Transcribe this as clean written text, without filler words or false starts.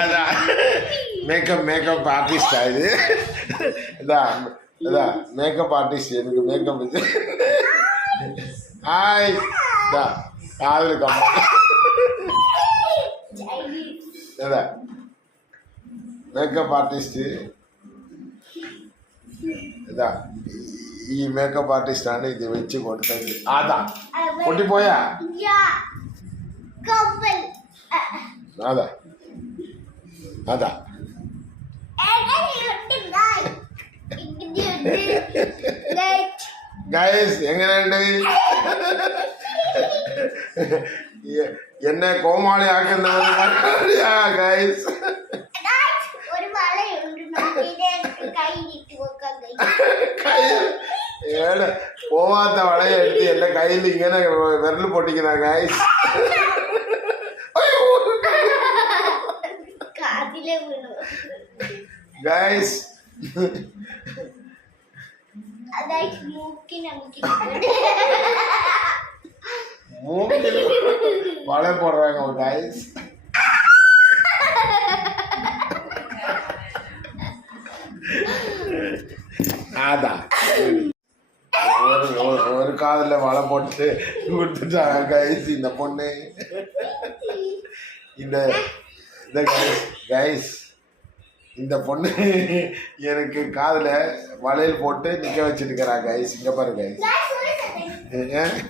அதான் மேக்கப் ஆர்டிஸ்டா இது? இதான் மேக்கப் ஆர்டிஸ்ட். எனக்கு மேக்கப் இது. ஹாய் காதல் கம்மா. அதான் மேக்கப் ஆர்டிஸ்ட். இதான் ఈ మేకప్ ఆర్టిస్ట్ అని ఇది వచ్చి కొడుతుంది. అదా కొట్టిపోయా అదా అదా ഗൈസ് എങ്ങനെയുണ്ട്? എന്നെ കോമാളി ആക്കുന്നത് ഗൈസ്. പോവാത്ത വളയെടുത്ത് എന്റെ കയ്യിൽ ഇങ്ങനെ വിരൽ പൊട്ടിക്കുന്ന ഗൈസ്. ഗൈസ് മൂക്കിൽ വള പോடுறாங்க ഗൈസ്. அதான் ஒரு காதுல வலை போட்டு கொடுத்துட்டாங்க கைஸ் இந்த பொண்ணு. இந்த கைஸ் இந்த பொண்ணு எனக்கு காதுல வளையல் போட்டு நிக்க வச்சிருக்கிறா கைஸ். இங்க பாருங்க கைஸ்.